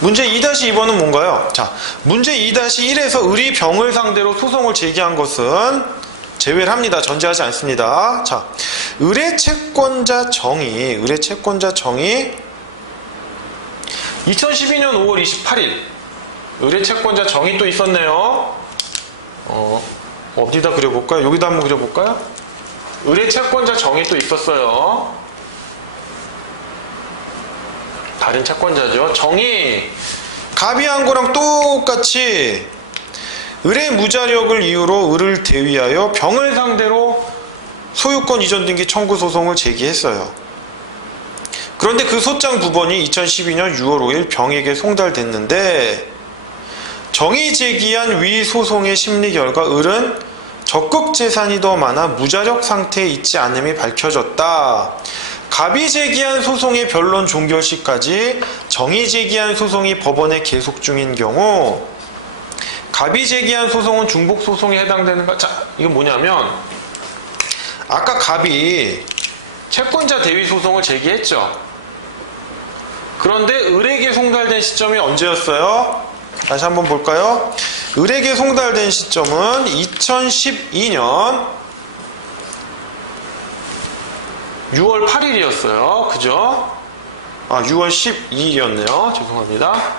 문제 2-2번은 뭔가요? 자, 문제 2-1에서 을이 병을 상대로 소송을 제기한 것은 제외를 합니다. 전제하지 않습니다. 자, 을의 채권자 정의 2012년 5월 28일 을의 채권자 정의 또 있었네요. 어디다 그려볼까요? 여기다 한번 그려볼까요? 을의 채권자 정의 또 있었어요. 다른 채권자죠. 정의 갑이 한 거랑 똑같이 을의 무자력을 이유로 을을 대위하여 병을 상대로 소유권 이전 등기 청구 소송을 제기했어요. 그런데 그 소장 부번이 2012년 6월 5일 병에게 송달됐는데 정의 제기한 위 소송의 심리 결과 을은 적극 재산이 더 많아 무자력 상태에 있지 않음이 밝혀졌다. 갑이 제기한 소송의 변론 종결 시까지 정의 제기한 소송이 법원에 계속 중인 경우 갑이 제기한 소송은 중복 소송에 해당되는가? 자, 이건 뭐냐면 아까 갑이 채권자 대위 소송을 제기했죠. 그런데 을에게 송달된 시점이 언제였어요? 다시 한번 볼까요? 을에게 송달된 시점은 2012년 6월 8일이었어요. 그죠? 6월 12일이었네요. 죄송합니다.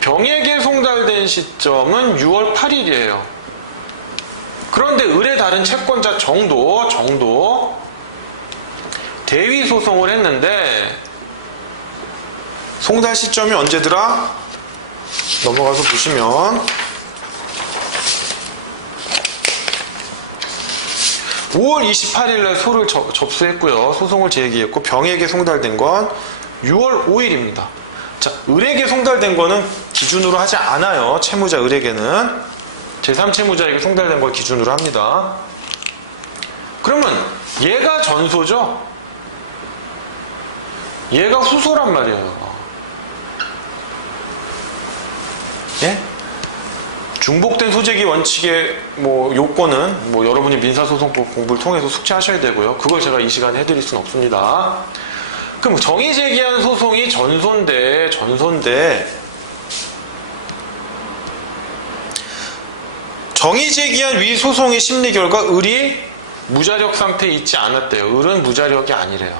병에게 송달된 시점은 6월 8일이에요. 그런데 을의 다른 채권자 정도 대위 소송을 했는데 송달 시점이 언제더라? 넘어가서 보시면 5월 28일날 소를 접수했고요. 소송을 제기했고 병에게 송달된 건 6월 5일입니다. 자, 을에게 송달된 거는 기준으로 하지 않아요. 채무자 을에게는 제3채무자에게 송달된 걸 기준으로 합니다. 그러면 얘가 전소죠? 얘가 후소란 말이에요. 예? 중복된 소재기 원칙의 요건은 여러분이 민사소송법 공부를 통해서 숙지하셔야 되고요. 그걸 제가 이 시간에 해드릴 수는 없습니다. 그럼 정의 제기한 소송이 전소인데 정의 제기한 위 소송의 심리 결과 을이 무자력 상태에 있지 않았대요. 을은 무자력이 아니래요.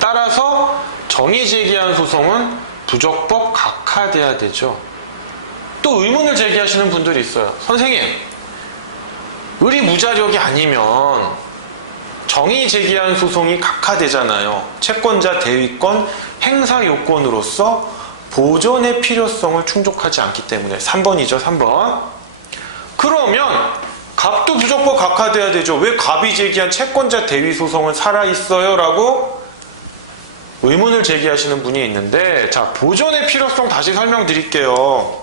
따라서 정의 제기한 소송은 부적법 각하돼야 되죠. 또 의문을 제기하시는 분들이 있어요. 선생님, 을이 무자력이 아니면 정의 제기한 소송이 각하되잖아요. 채권자 대위권 행사 요건으로서 보존의 필요성을 충족하지 않기 때문에 3번이죠. 3번. 그러면 갑도 부적법 각하돼야 되죠. 왜 갑이 제기한 채권자 대위 소송은 살아있어요? 라고 의문을 제기하시는 분이 있는데, 자, 보존의 필요성 다시 설명드릴게요.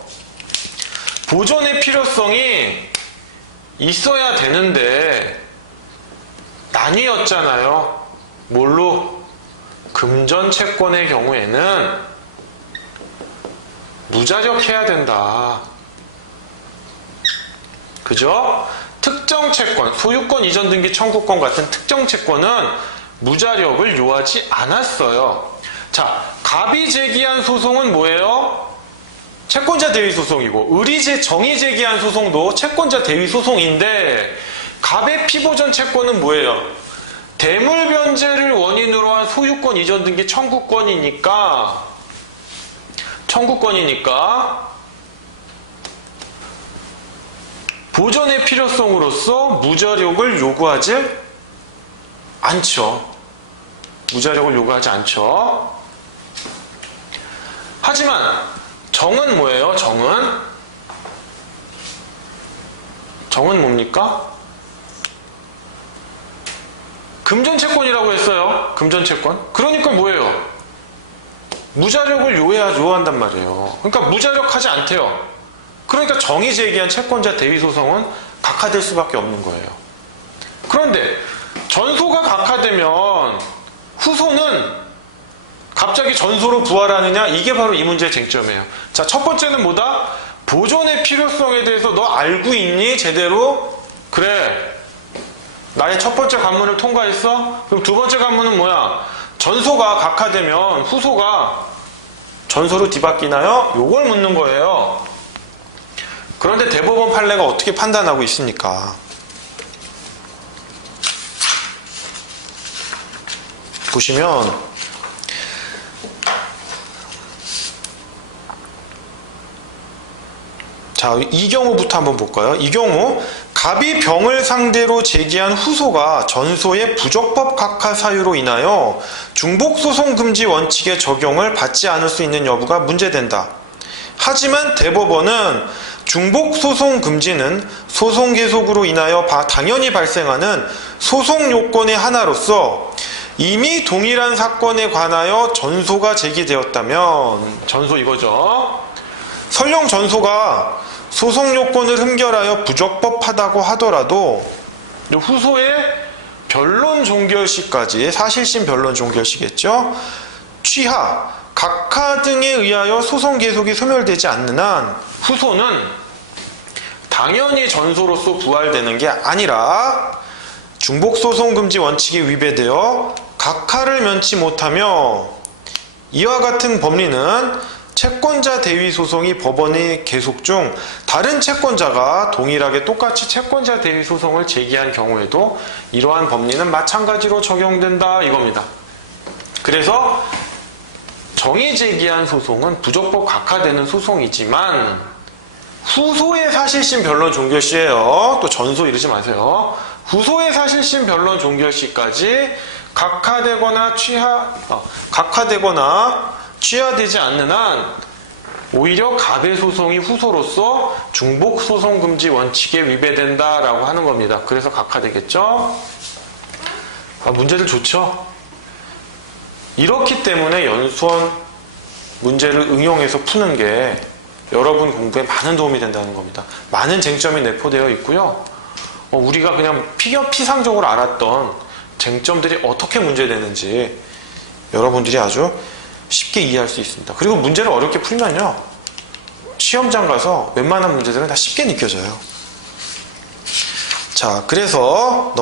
보존의 필요성이 있어야 되는데 나뉘었잖아요. 뭘로? 금전 채권의 경우에는 무자력해야 된다. 그죠? 특정 채권, 소유권 이전 등기 청구권 같은 특정 채권은 무자력을 요하지 않았어요. 자, 갑이 제기한 소송은 뭐예요? 채권자 대위 소송이고, 을이 정의 제기한 소송도 채권자 대위 소송인데, 갑의 피보전 채권은 뭐예요? 대물 변제를 원인으로 한 소유권 이전 등기 청구권이니까 보존의 필요성으로서 무자력을 요구하지 않죠. 무자력을 요구하지 않죠. 하지만 정은 뭐예요? 정은 뭡니까? 금전채권이라고 했어요. 금전채권. 그러니까 뭐예요? 무자력을 요한단 말이에요. 그러니까 무자력하지 않대요. 그러니까 정의 제기한 채권자 대위 소송은 각하될 수밖에 없는 거예요. 그런데 전소가 각하되면 후소는 갑자기 전소로 부활하느냐? 이게 바로 이 문제의 쟁점이에요. 자, 첫 번째는 뭐다? 보존의 필요성에 대해서 너 알고 있니? 제대로? 그래. 나의 첫 번째 관문을 통과했어? 그럼 두 번째 관문은 뭐야? 전소가 각하되면 후소가 전소로 뒤바뀌나요? 요걸 묻는 거예요. 그런데 대법원 판례가 어떻게 판단하고 있습니까? 보시면 자, 이 경우부터 한번 볼까요? 이 경우 갑이 병을 상대로 제기한 후소가 전소의 부적법 각하 사유로 인하여 중복소송 금지 원칙의 적용을 받지 않을 수 있는 여부가 문제된다. 하지만 대법원은 중복소송 금지는 소송 계속으로 인하여 당연히 발생하는 소송 요건의 하나로서 이미 동일한 사건에 관하여 전소가 제기되었다면, 전소 이거죠. 설령 전소가 소송 요건을 흠결하여 부적법하다고 하더라도 후소의 변론 종결시까지, 사실심 변론 종결시겠죠, 취하, 각하 등에 의하여 소송 계속이 소멸되지 않는 한 후소는 당연히 전소로서 부활되는 게 아니라 중복소송금지 원칙이 위배되어 각하를 면치 못하며, 이와 같은 법리는 채권자 대위 소송이 법원의 계속 중 다른 채권자가 동일하게 똑같이 채권자 대위 소송을 제기한 경우에도 이러한 법리는 마찬가지로 적용된다 이겁니다. 그래서 정의 제기한 소송은 부적법 각하되는 소송이지만 후소의 사실심 변론 종결시예요. 또 전소 이러지 마세요. 후소의 사실심 변론 종결시까지 각하되거나 취하되지 않는 한 오히려 갑의 소송이 후소로서 중복소송금지 원칙에 위배된다라고 하는 겁니다. 그래서 각하되겠죠? 문제들 좋죠? 이렇기 때문에 연수원 문제를 응용해서 푸는 게 여러분 공부에 많은 도움이 된다는 겁니다. 많은 쟁점이 내포되어 있고요. 우리가 그냥 피상적으로 알았던 쟁점들이 어떻게 문제되는지 여러분들이 아주 쉽게 이해할 수 있습니다. 그리고 문제를 어렵게 풀면요, 시험장 가서 웬만한 문제들은 다 쉽게 느껴져요. 자, 그래서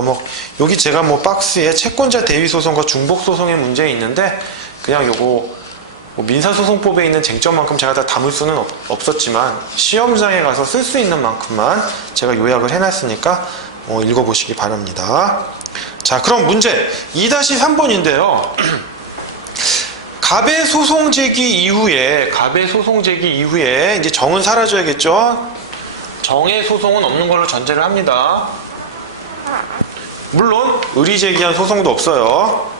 여기 제가 박스에 채권자 대위 소송과 중복 소송의 문제 있는데, 그냥 요거 민사소송법에 있는 쟁점만큼 제가 다 담을 수는 없었지만 시험장에 가서 쓸 수 있는 만큼만 제가 요약을 해놨으니까 읽어보시기 바랍니다. 자, 그럼 문제 2-3번인데요. 갑의 소송 제기 이후에 이제 정은 사라져야겠죠? 정의 소송은 없는 걸로 전제를 합니다. 물론 의리 제기한 소송도 없어요.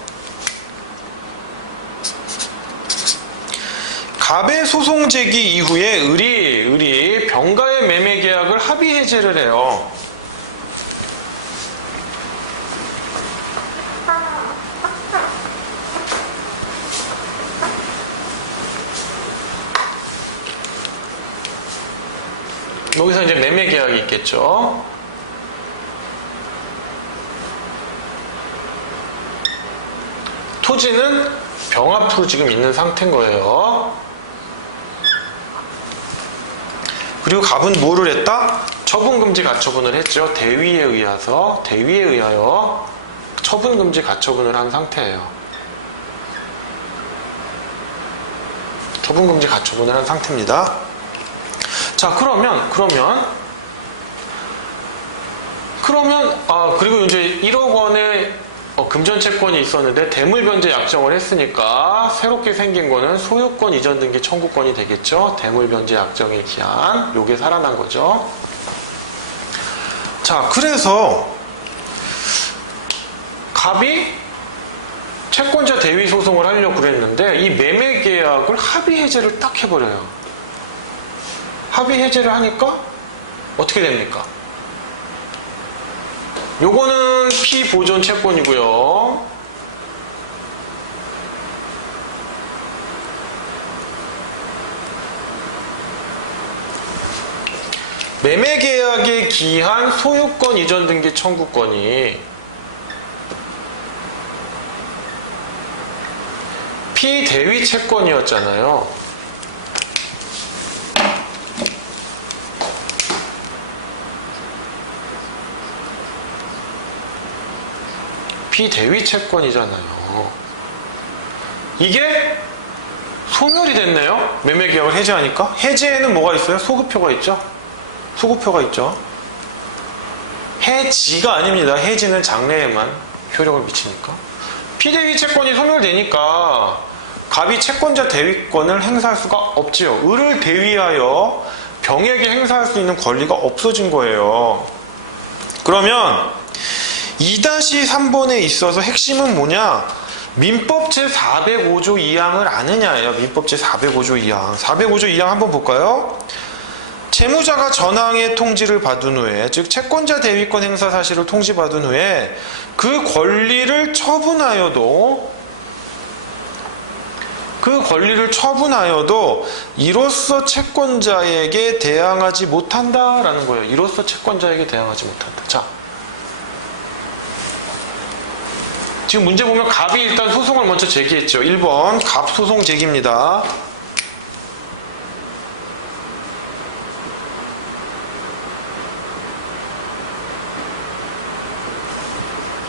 갑의 소송 제기 이후에 을이 병가의 매매 계약을 합의 해제를 해요. 여기서 이제 매매 계약이 있겠죠. 토지는 병 앞으로 지금 있는 상태인 거예요. 그리고 갑은 뭐를 했다? 처분금지 가처분을 했죠. 대위에 의하여 처분금지 가처분을 한 상태예요. 처분금지 가처분을 한 상태입니다. 자, 그러면 그리고 이제 1억 원의 금전채권이 있었는데 대물변제 약정을 했으니까 새롭게 생긴 거는 소유권 이전 등기 청구권이 되겠죠. 대물변제 약정의 기한, 요게 살아난 거죠. 자, 그래서 갑이 채권자 대위 소송을 하려고 그랬는데 이 매매 계약을 합의 해제를 딱 해버려요. 합의 해제를 하니까 어떻게 됩니까? 요거는 피보존 채권이고요. 매매 계약에 기한 소유권 이전 등기 청구권이 피대위 채권이었잖아요. 피대위 채권이잖아요. 이게 소멸이 됐네요. 매매 계약을 해제하니까. 해제에는 뭐가 있어요? 소급표가 있죠. 해지가 아닙니다. 해지는 장래에만 효력을 미치니까. 피대위 채권이 소멸되니까 갑이 채권자 대위권을 행사할 수가 없지요. 을을 대위하여 병에게 행사할 수 있는 권리가 없어진 거예요. 그러면 2-3번에 있어서 핵심은 뭐냐? 민법 제405조 2항을 아느냐예요. 민법 제405조 2항. 405조 2항 한번 볼까요? 채무자가 전항의 통지를 받은 후에, 즉 채권자 대위권 행사 사실을 통지받은 후에 그 권리를 처분하여도 이로써 채권자에게 대항하지 못한다라는 거예요. 이로써 채권자에게 대항하지 못한다. 자, 지금 문제 보면 갑이 일단 소송을 먼저 제기했죠. 1번 갑 소송 제기입니다.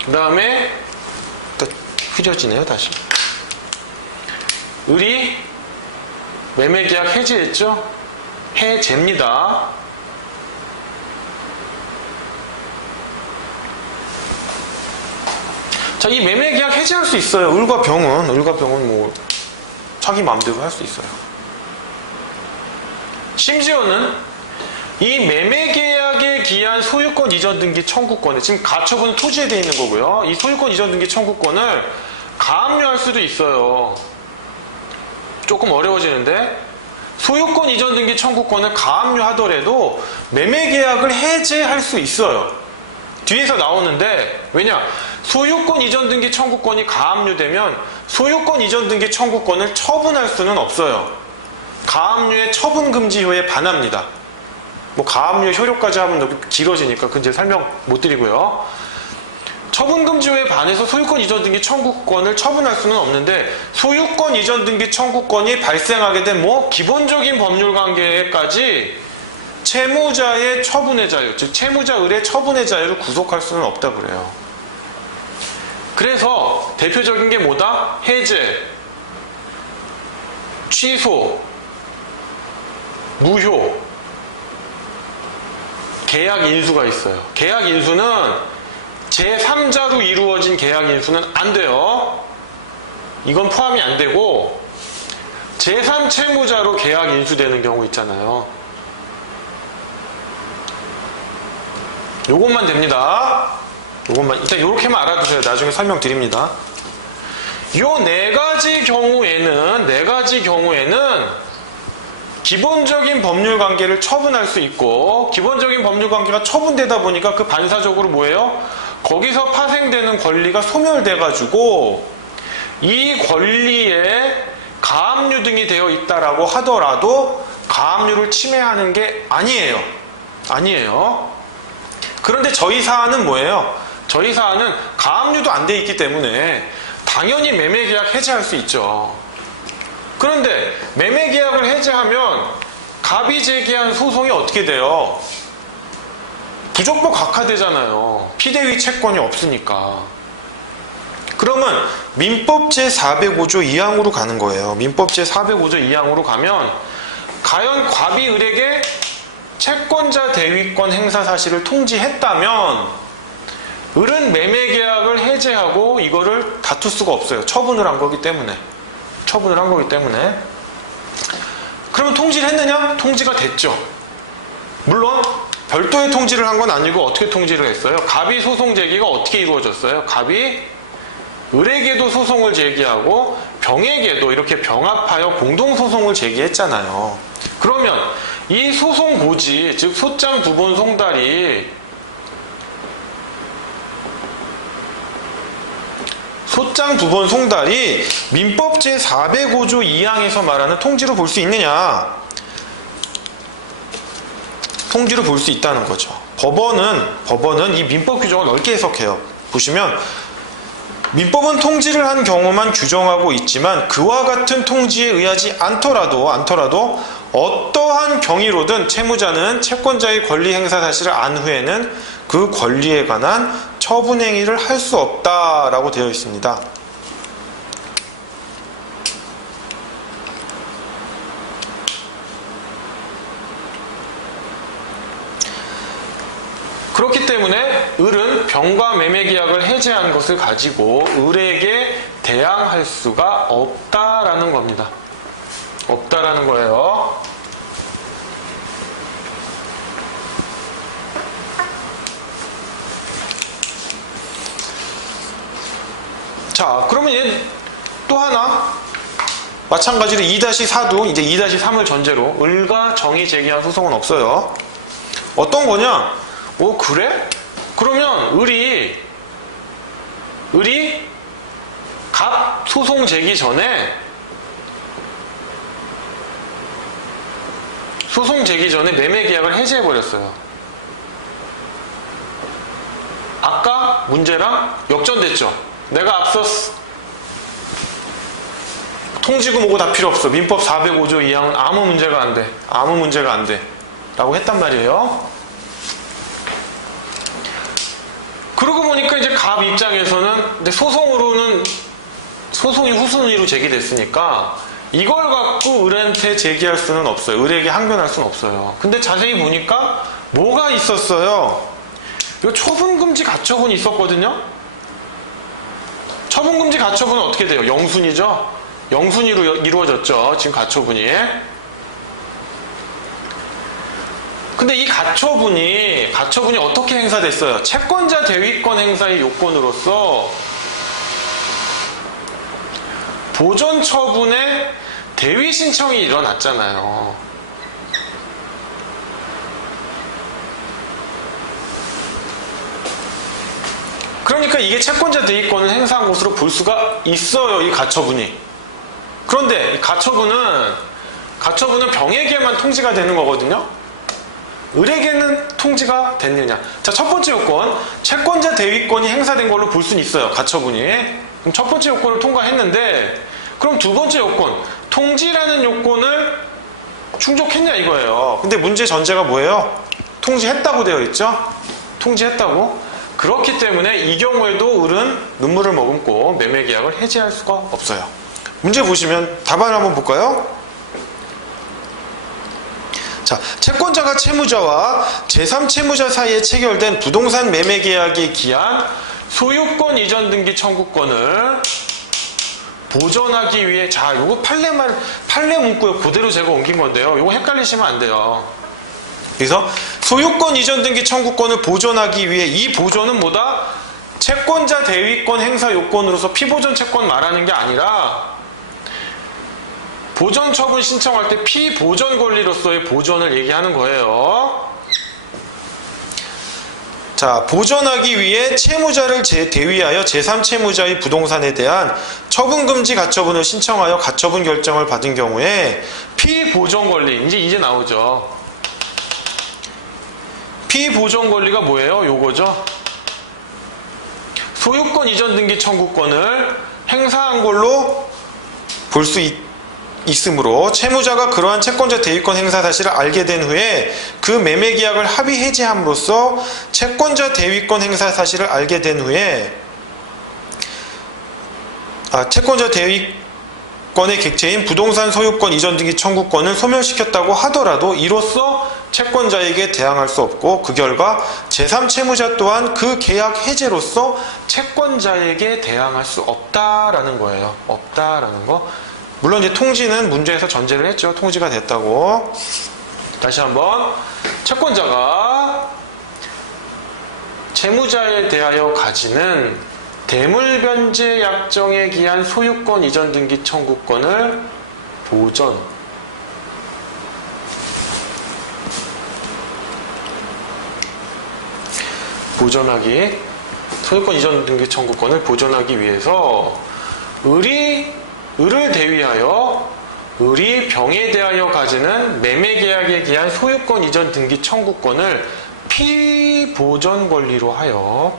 그 다음에 또 흐려지네요. 다시 을이 매매계약 해지했죠. 해제입니다. 자, 이 매매계약 해지할 수 있어요. 을과 병은 뭐 자기 마음대로 할 수 있어요. 심지어는 이 매매계약에 기한 소유권 이전 등기 청구권에, 지금 가처분은 토지에 돼 있는 거고요. 이 소유권 이전 등기 청구권을 가압류할 수도 있어요. 조금 어려워지는데, 소유권 이전 등기 청구권을 가압류하더라도 매매계약을 해제할 수 있어요. 뒤에서 나오는데, 왜냐? 소유권 이전 등기 청구권이 가압류되면 소유권 이전 등기 청구권을 처분할 수는 없어요. 가압류의 처분 금지효에 반합니다. 뭐 가압류 효력까지 하면 너무 길어지니까 그 이제 설명 못 드리고요. 처분 금지효에 반해서 소유권 이전 등기 청구권을 처분할 수는 없는데, 소유권 이전 등기 청구권이 발생하게 된 뭐 기본적인 법률 관계까지 채무자의 처분의 자유, 즉 채무자 을의 처분의 자유를 구속할 수는 없다 그래요. 그래서 대표적인 게 뭐다? 해제, 취소, 무효, 계약 인수가 있어요. 계약 인수는 제3자로 이루어진 계약 인수는 안 돼요. 이건 포함이 안 되고, 제3채무자로 계약 인수되는 경우 있잖아요. 요것만 됩니다. 요것만, 일단 요렇게만 알아두세요. 나중에 설명드립니다. 요 네 가지 경우에는 기본적인 법률 관계를 처분할 수 있고, 기본적인 법률 관계가 처분되다 보니까 그 반사적으로 뭐예요? 거기서 파생되는 권리가 소멸돼가지고 이 권리에 가압류 등이 되어 있다라고 하더라도 가압류를 침해하는 게 아니에요. 그런데 저희 사안은 뭐예요? 저희 사안은 가압류도 안 돼 있기 때문에 당연히 매매계약 해지할 수 있죠. 그런데 매매계약을 해지하면 갑이 제기한 소송이 어떻게 돼요? 부족법 각하되잖아요. 피대위 채권이 없으니까. 그러면 민법 제405조 2항으로 가는 거예요. 민법 제405조 2항으로 가면 과연 갑이 을에게 채권자 대위권 행사 사실을 통지했다면 을은 매매계약을 해지하고 이거를 다툴 수가 없어요. 처분을 한 거기 때문에. 그러면 통지를 했느냐? 통지가 됐죠. 물론 별도의 통지를 한 건 아니고 어떻게 통지를 했어요? 갑이 소송 제기가 어떻게 이루어졌어요? 갑이 을에게도 소송을 제기하고 병에게도 이렇게 병합하여 공동소송을 제기했잖아요. 그러면 이 소송 고지, 즉 소장 두본 송달이 민법 제405조 2항에서 말하는 통지로 볼 수 있느냐? 통지로 볼 수 있다는 거죠. 법원은 이 민법 규정을 넓게 해석해요. 보시면 민법은 통지를 한 경우만 규정하고 있지만 그와 같은 통지에 의하지 않더라도 어떠한 경위로든 채무자는 채권자의 권리 행사 사실을 안 후에는 그 권리에 관한 처분 행위를 할 수 없다라고 되어 있습니다. 그렇기 때문에 을은 병과 매매계약을 해지한 것을 가지고 을에게 대항할 수가 없다라는 겁니다. 없다라는 거예요. 자, 그러면 얘 또 하나 마찬가지로 2-4도 이제 2-3을 전제로 을과 정이 제기한 소송은 없어요. 어떤 거냐? 오, 그래? 그러면 을이 갑 소송 제기 전에 매매 계약을 해지해 버렸어요. 아까 문제랑 역전됐죠. 내가 앞서 통지금 오고 다 필요 없어. 민법 405조 2항은 아무 문제가 안 돼. 라고 했단 말이에요. 그러고 보니까 이제 갑 입장에서는 근데 소송이 후순위로 제기됐으니까 이걸 갖고 을한테 제기할 수는 없어요. 을에게 항변할 수는 없어요. 근데 자세히 보니까 뭐가 있었어요? 이 처분금지 가처분이 있었거든요. 처분금지 가처분은 어떻게 돼요? 영순이죠. 영순위로 이루어졌죠. 지금 가처분이. 근데 이 가처분이 어떻게 행사됐어요? 채권자 대위권 행사의 요건으로서 보존 처분의 대위 신청이 일어났잖아요. 그러니까 이게 채권자 대위권을 행사한 것으로 볼 수가 있어요. 이 가처분이. 그런데 이 가처분은 병에게만 통지가 되는 거거든요. 을에게는 통지가 됐느냐? 자, 첫 번째 요건, 채권자 대위권이 행사된 걸로 볼 수는 있어요. 가처분이. 그럼 첫 번째 요건을 통과했는데, 그럼 두 번째 요건, 통지라는 요건을 충족했냐 이거예요. 근데 문제 전제가 뭐예요? 통지했다고 되어 있죠? 통지했다고. 그렇기 때문에 이 경우에도 을은 눈물을 머금고 매매 계약을 해지할 수가 없어요. 문제 보시면 답안을 한번 볼까요? 자, 채권자가 채무자와 제3채무자 사이에 체결된 부동산 매매 계약에 기한 소유권 이전 등기 청구권을 보존하기 위해, 자, 요거 판례 문구에 그대로 제가 옮긴 건데요. 요거 헷갈리시면 안 돼요. 그래서 소유권 이전 등기 청구권을 보존하기 위해, 이 보존은 뭐다? 채권자 대위권 행사 요건으로서 피보존 채권 말하는 게 아니라 보존 처분 신청할 때 피보존 권리로서의 보존을 얘기하는 거예요. 자, 보존하기 위해 채무자를 대위하여 제3채무자의 부동산에 대한 처분금지 가처분을 신청하여 가처분 결정을 받은 경우에 피보존 권리, 이제 나오죠. 피보존 권리가 뭐예요? 요거죠. 소유권 이전 등기 청구권을 행사한 걸로 볼 수 있으므로 채무자가 그러한 채권자 대위권 행사 사실을 알게 된 후에 그 매매 계약을 합의 해지함으로써 채권자 대위권 행사 사실을 알게 된 후에 채권자 대위권의 객체인 부동산 소유권 이전 등기 청구권을 소멸시켰다고 하더라도 이로써 채권자에게 대항할 수 없고, 그 결과 제3채무자 또한 그 계약 해제로서 채권자에게 대항할 수 없다라는 거예요. 없다라는 거. 물론 이제 통지는 문제에서 전제를 했죠. 통지가 됐다고. 다시 한번, 채권자가 채무자에 대하여 가지는 대물변제 약정에 기한 소유권 이전 등기 청구권을 보존하기, 소유권 이전 등기 청구권을 보존하기 위해서 을을 대위하여 을이 병에 대하여 가지는 매매 계약에 기한 소유권 이전 등기 청구권을 피보존 권리로 하여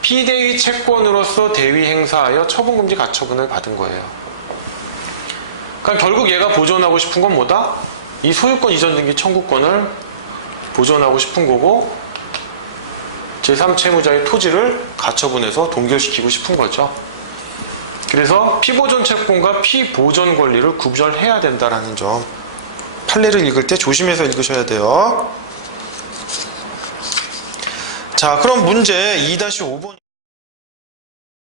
피대위 채권으로서 대위 행사하여 처분금지 가처분을 받은 거예요. 그러니까 결국 얘가 보존하고 싶은 건 뭐다? 이 소유권 이전 등기 청구권을 보존하고 싶은 거고, 제3채무자의 토지를 가처분해서 동결시키고 싶은 거죠. 그래서 피보존 채권과 피보존 권리를 구별해야 된다는 점, 판례를 읽을 때 조심해서 읽으셔야 돼요. 자, 그럼 문제 2-5번